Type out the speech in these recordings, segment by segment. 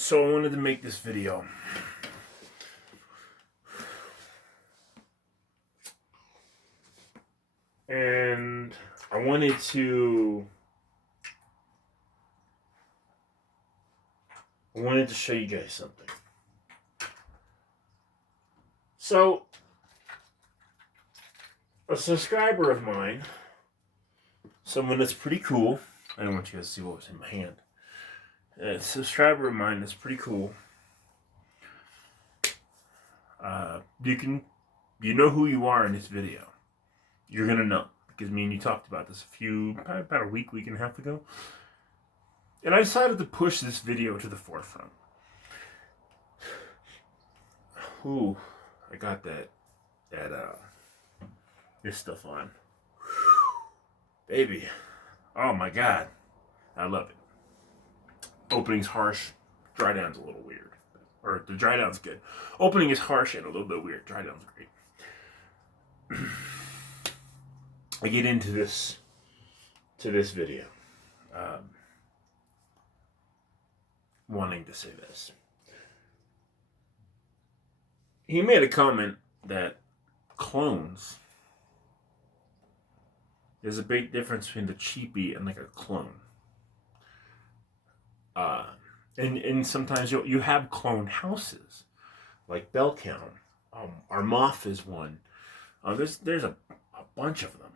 So I wanted to make this video. And I wanted to show you guys something. So a subscriber of mine, someone that's pretty cool. I don't want you guys to see what was in my hand. A subscriber of mine that's pretty cool. You know who you are in this video. You're gonna know because me and you talked about this probably about a week and a half ago. And I decided to push this video to the forefront. Ooh, I got this stuff on. Baby. Oh my God. I love it. Opening's harsh. Dry down's a little weird. Or the dry down's good. Opening is harsh and a little bit weird. Dry down's great. I get into this video. Wanting to say this. He made a comment that clones, there's a big difference between the cheapie and like a clone. And sometimes you have clone houses, like Bellcount. Armoff is one. There's a bunch of them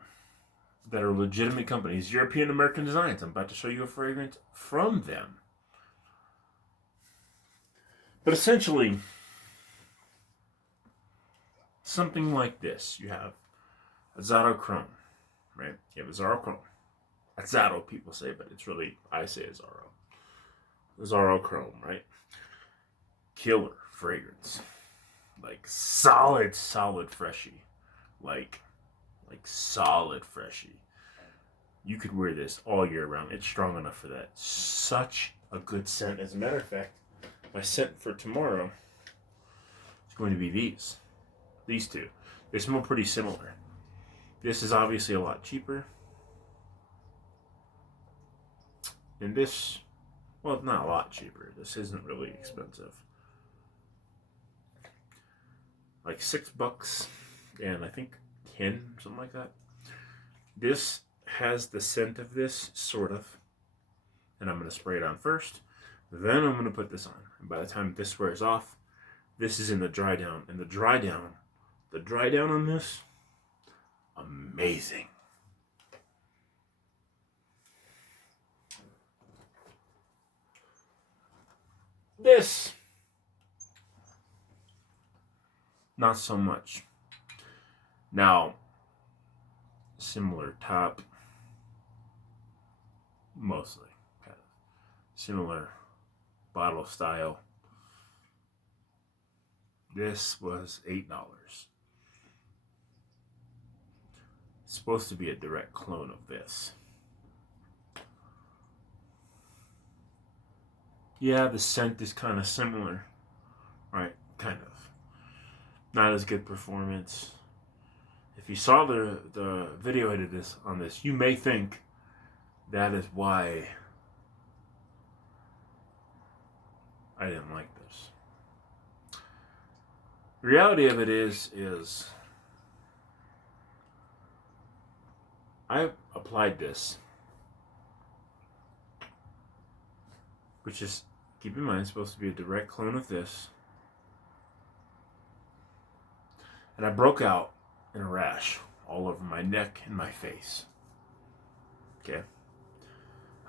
that are legitimate companies. European American Designs. I'm about to show you a fragrance from them. But essentially, something like this. You have Azzaro Chrome, right? You have Azzaro Chrome. Azzaro, people say, but it's really, I say Azzaro. Azzaro Chrome, right? Killer fragrance. Like solid freshie. Like solid freshie. You could wear this all year round. It's strong enough for that. Such a good scent. As a matter of fact, my scent for tomorrow is going to be these two. They smell pretty similar. This is obviously a lot cheaper. And this, well, it's not a lot cheaper. This isn't really expensive. Like $6 and I think 10, something like that. This has the scent of this, sort of. And I'm going to spray it on first. Then I'm going to put this on. And by the time this wears off, this is in the dry down. And the dry down on this, amazing. This, not so much. Now, similar top, mostly. Kind of similar bottle style. This was $8. It's supposed to be a direct clone of this. Yeah, the scent is kind of similar, right? Kind of. Not as good performance. If you saw the video I did on this, you may think that is why I didn't like this. The reality of it is I applied this, which is, keep in mind, it's supposed to be a direct clone of this. And I broke out in a rash all over my neck and my face. Okay?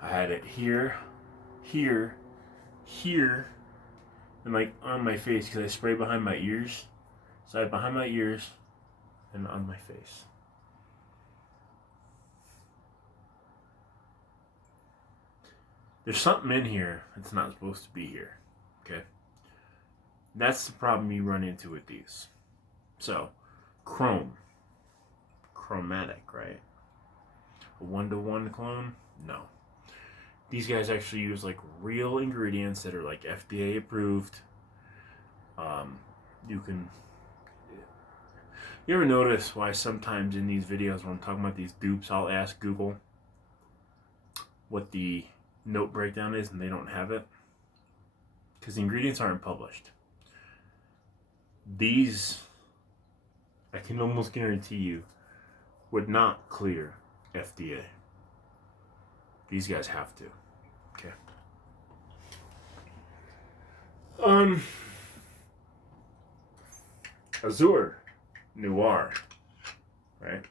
I had it here, and like on my face because I sprayed behind my ears. So I had behind my ears and on my face. There's something in here that's not supposed to be here. Okay? That's the problem you run into with these. So, chromatic, right? A 1-to-1 clone? No. These guys actually use like real ingredients that are like FDA approved. You ever notice why sometimes in these videos when I'm talking about these dupes, I'll ask Google what the note breakdown is and they don't have it? because the ingredients aren't published. These, I can almost guarantee you, would not clear FDA. These guys have to. Okay. Azure Noir, right?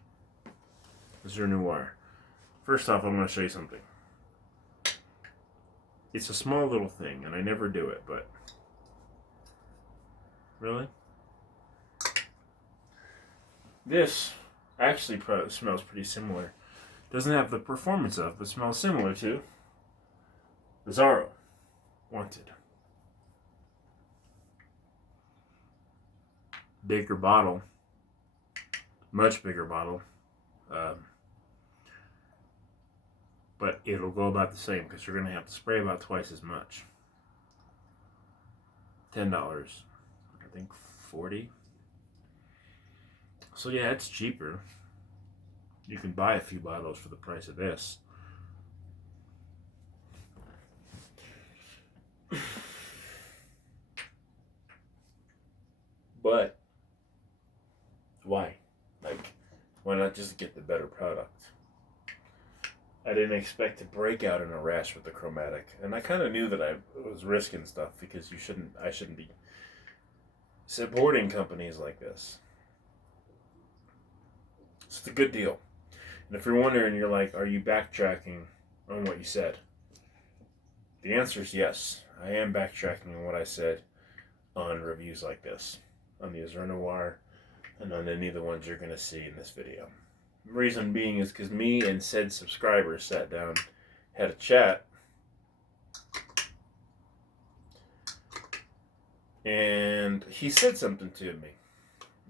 Azure Noir. First off, I'm going to show you something. It's a small little thing, and I never do it, but really? This actually smells pretty similar. Doesn't have the performance of, but smells similar to Azzaro Wanted. Bigger bottle. Much bigger bottle. But it'll go about the same because you're going to have to spray about twice as much. $10. I think $40. So yeah, it's cheaper. You can buy a few bottles for the price of this. But why? Like, why not just get the better product? I didn't expect to break out in a rash with the Chromatic, and I kind of knew that I was risking stuff because I shouldn't be supporting companies like this. It's a good deal. And if you're wondering, you're like, are you backtracking on what you said? The answer is yes. I am backtracking on what I said on reviews like this, on the Azure Noir, and on any of the ones you're going to see in this video. The reason being is because me and said subscriber sat down, had a chat, and he said something to me.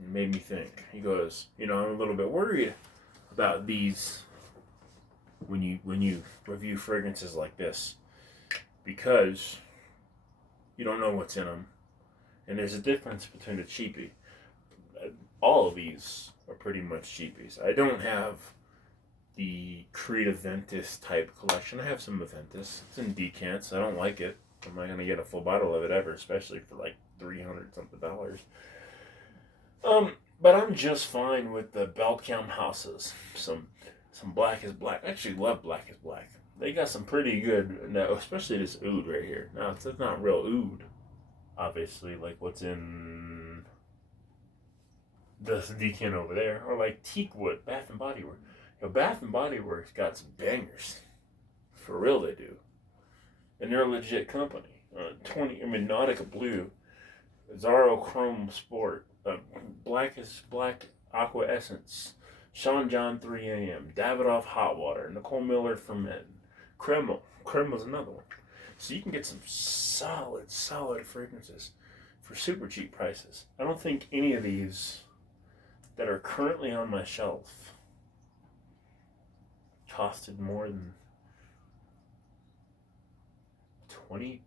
It made me think. He goes, I'm a little bit worried about these when you review fragrances like this, because you don't know what's in them, and there's a difference between a cheapie. All of these are pretty much cheapies. I don't have the Creed Aventus type collection. I have some Aventus. It's in decants. I don't like it. I'm not gonna get a full bottle of it ever, especially for like $300 something. But I'm just fine with the Belcam houses. Some Black is Black. I actually love Black is Black. They got some pretty good, now, especially this oud right here. Now, it's not real oud, obviously, like what's in the decant over there, or like Teakwood, Bath and Body Works. Bath and Body Works got some bangers. For real, they do. And they're a legit company. Nautica Blue, Azzaro Chrome Sport, Black is Black Aqua Essence, Sean John 3 AM, Davidoff Hot Water, Nicole Miller Ferment, Kreml. Kreml's another one. So you can get some solid fragrances for super cheap prices. I don't think any of these that are currently on my shelf costed more than $25,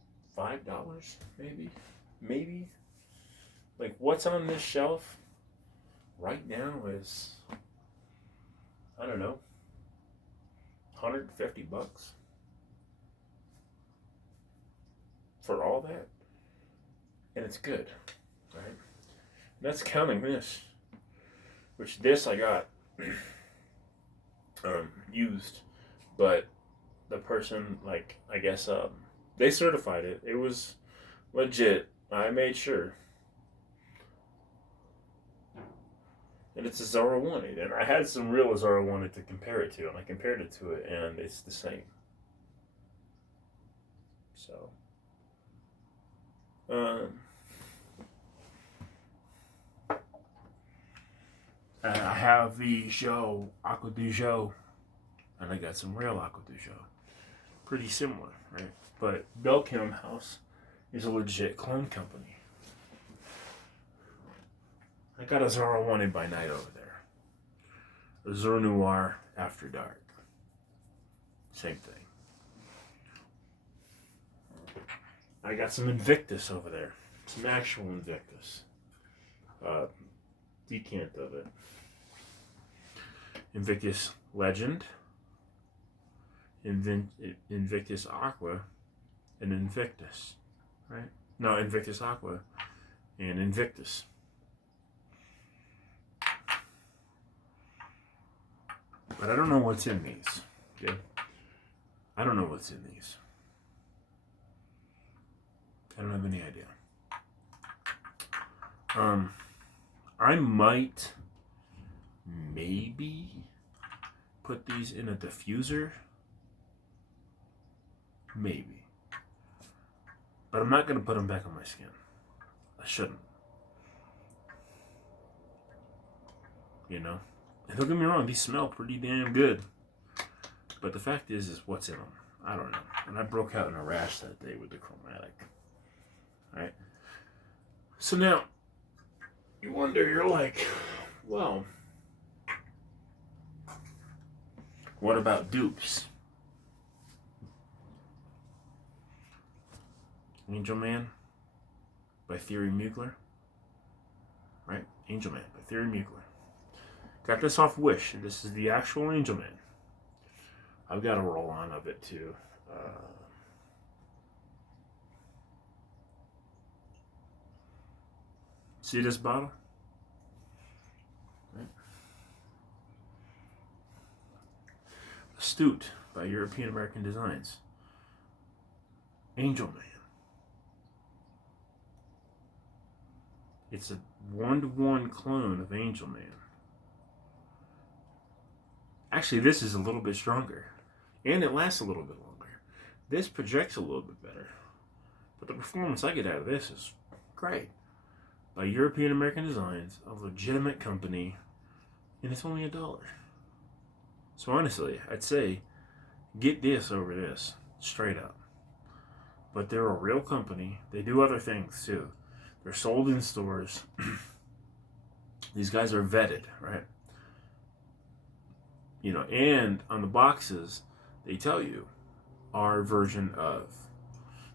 maybe. Like, what's on this shelf right now is, I don't know, $150 for all that, and it's good, right? And that's counting this, which this I got used, but the person, like, I guess they certified it. It was legit. I made sure. And it's Azzaro Wanted. And I had some real Azzaro Wanted to compare it to, and I compared it to it, and it's the same. So, I have the Joe, Aqua du Joe, and I got some real Aqua du Joe. Pretty similar, right? But Belcam House is a legit clone company. I got Azzaro Wanted by Night over there. Azure Noir After Dark. Same thing. I got some Invictus over there. Some actual Invictus. Decant of it. Invictus Legend. Invictus Aqua. And Invictus. Right? No, Invictus Aqua and Invictus. But I don't know what's in these. Okay? I don't know what's in these. I don't have any idea. I might maybe put these in a diffuser. Maybe. But I'm not going to put them back on my skin. I shouldn't. You know? And don't get me wrong, these smell pretty damn good. But the fact is what's in them. I don't know. And I broke out in a rash that day with the chromatic. Alright? So now, you wonder, you're like, well, what about dupes? Angel Man by Thierry Mugler. Right? Angel Man by Thierry Mugler. Got this off Wish. This is the actual Angel Man. I've got a roll-on of it too. See this bottle? Right. Astute by European American Designs. Angel Man. It's a 1-to-1 clone of Angel Man. Actually, this is a little bit stronger. And it lasts a little bit longer. This projects a little bit better. But the performance I get out of this is great. By European American Designs, a legitimate company, and it's only $1. So honestly, I'd say get this over this, straight up. But they're a real company. They do other things too. They're sold in stores. These guys are vetted, right? You know, and on the boxes, they tell you our version of.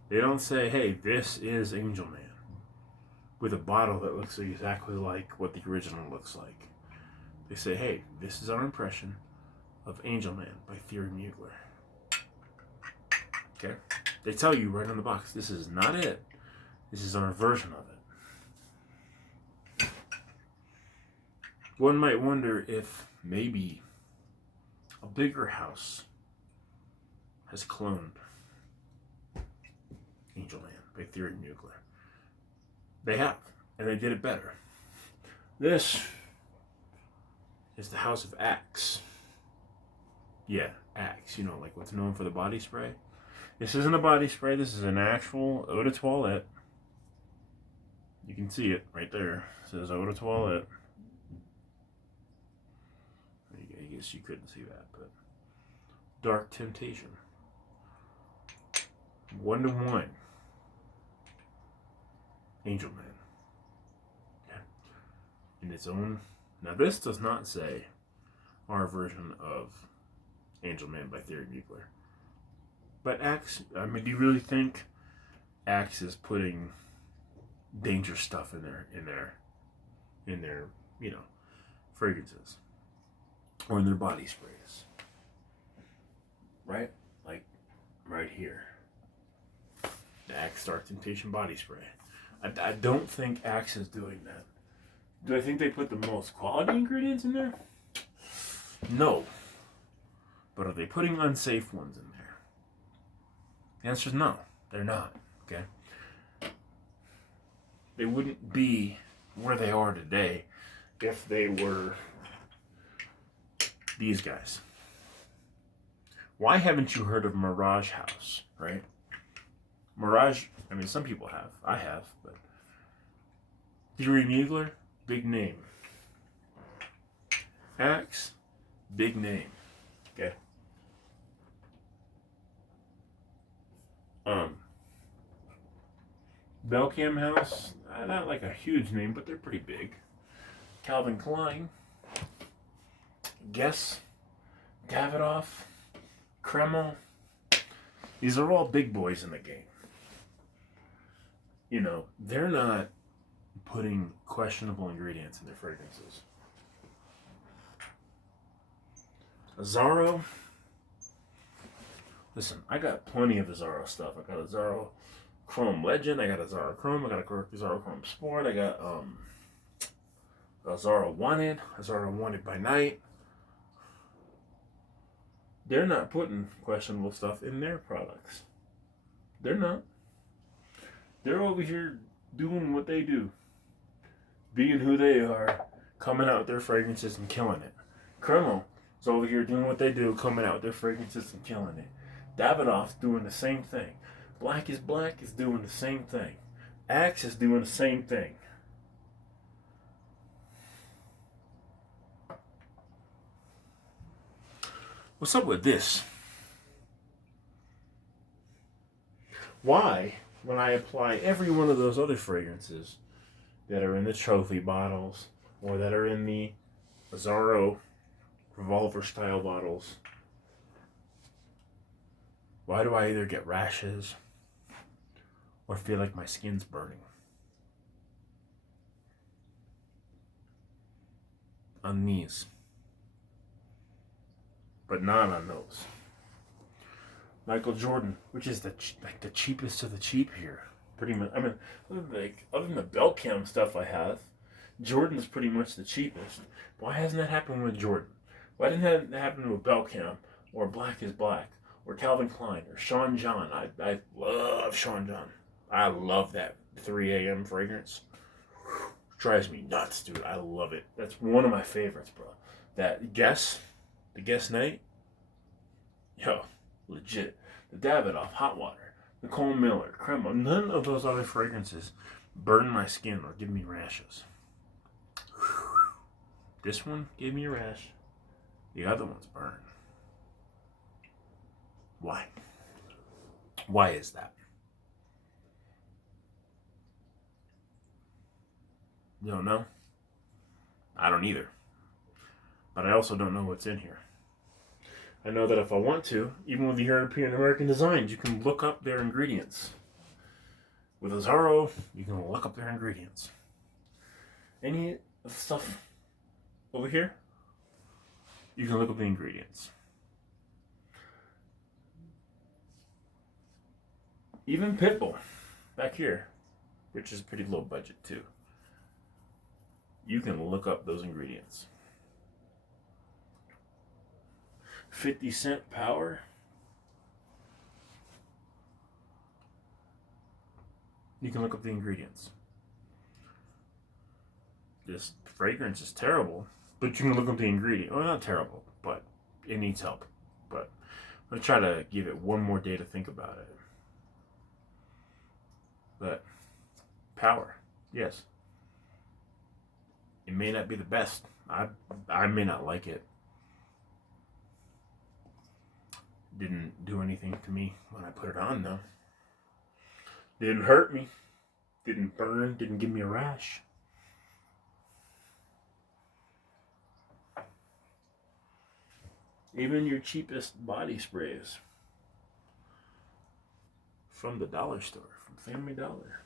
They don't say, hey, this is Angel Man with a bottle that looks exactly like what the original looks like. They say, hey, this is our impression of Angel Man by Thierry Mugler. Okay? They tell you right on the box, this is not it. This is our version of it. One might wonder if maybe a bigger house has cloned Angel Man by Thierry Mugler. They have, and they did it better. This is the House of Axe. Yeah, Axe, you know, like what's known for the body spray. This isn't a body spray, this is an actual eau de toilette. You can see it right there. It says eau de toilette. I guess you couldn't see that, but Dark Temptation. 1-to-1. Angel Man. Yeah. In its own. Now this does not say our version of Angel Man by Thierry Mugler. But Axe, I mean, do you really think Axe is putting dangerous stuff in their, you know, fragrances? Or in their body sprays? Right? Like, right here. The Axe Dark Temptation body spray. I don't think Axe is doing that. Do I think they put the most quality ingredients in there? No. But are they putting unsafe ones in there? The answer is no. They're not. Okay? They wouldn't be where they are today if they were these guys. Why haven't you heard of Mirage House, right? Mirage, I mean, some people have. I have, but Thierry Mugler, big name. Axe, big name. Okay. Belcam House, not like a huge name, but they're pretty big. Calvin Klein, Guess, Davidoff, Kreml. These are all big boys in the game. You know, they're not putting questionable ingredients in their fragrances. Azzaro. Listen, I got plenty of Azzaro stuff. I got Azzaro Chrome Legend. I got a Zara Chrome. I got a Zara Chrome Sport. I got a Zara Wanted. A Zara Wanted by Night. They're not putting questionable stuff in their products. They're not. They're over here doing what they do, being who they are, coming out with their fragrances and killing it. Kreml is over here doing what they do, coming out with their fragrances and killing it. Davidoff's doing the same thing. Black is Black is doing the same thing. Axe is doing the same thing. What's up with this? Why, when I apply every one of those other fragrances that are in the trophy bottles or that are in the Azzaro revolver style bottles, why do I either get rashes or feel like my skin's burning? On these, but not on those. Michael Jordan, which is the cheapest of the cheap here, pretty much. I mean, other than the Belcam stuff I have, Jordan's pretty much the cheapest. Why hasn't that happened with Jordan? Why didn't that happen with Belcam or Black is Black or Calvin Klein or Sean John? I love Sean John. I love that 3 a.m. fragrance. Drives me nuts, dude. I love it. That's one of my favorites, bro. That the Guess Night, yo, legit. The Davidoff Hot Water, Nicole Miller, Crema. None of those other fragrances burn my skin or give me rashes. This one gave me a rash. The other ones burn. Why? Why is that? You don't know? I don't either. But I also don't know what's in here. I know that if I want to, even with the European American designs, you can look up their ingredients. With Azzaro, you can look up their ingredients. Any stuff over here, you can look up the ingredients. Even Pitbull, back here, which is pretty low budget too, you can look up those ingredients. 50 Cent Power. You can look up the ingredients. This fragrance is terrible, but you can look up the ingredient. Well, not terrible, but it needs help. But I'm going to try to give it one more day to think about it. But Power, yes. It may not be the best. I may not like it. Didn't do anything to me when I put it on, though. Didn't hurt me. Didn't burn. Didn't give me a rash. Even your cheapest body sprays from the dollar store, from Family Dollar,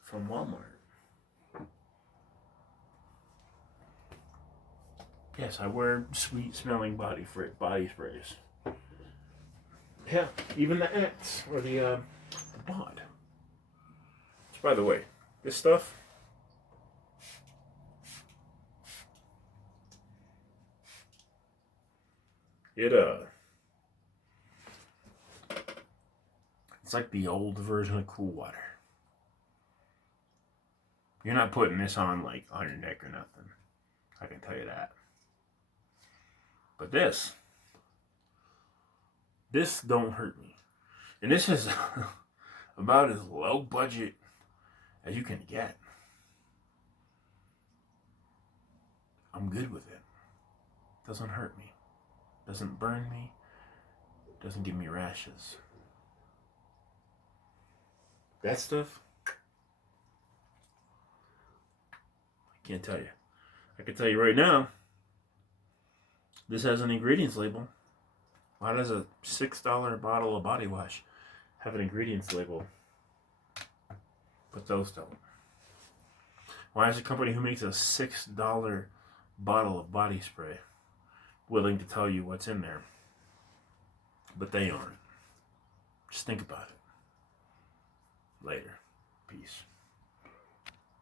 from Walmart. Yes, I wear sweet-smelling body sprays. Yeah, even the Axe or the Bod. Which, by the way, this stuff, it's like the old version of Cool Water. You're not putting this on like on your neck or nothing. I can tell you that. But this don't hurt me. And this is about as low budget as you can get. I'm good with it. Doesn't hurt me. Doesn't burn me. Doesn't give me rashes. That stuff, I can't tell you. I can tell you right now, this has an ingredients label. Why does a $6 bottle of body wash have an ingredients label, but those don't? Why is a company who makes a $6 bottle of body spray willing to tell you what's in there? but they aren't. Just think about it. Later. Peace.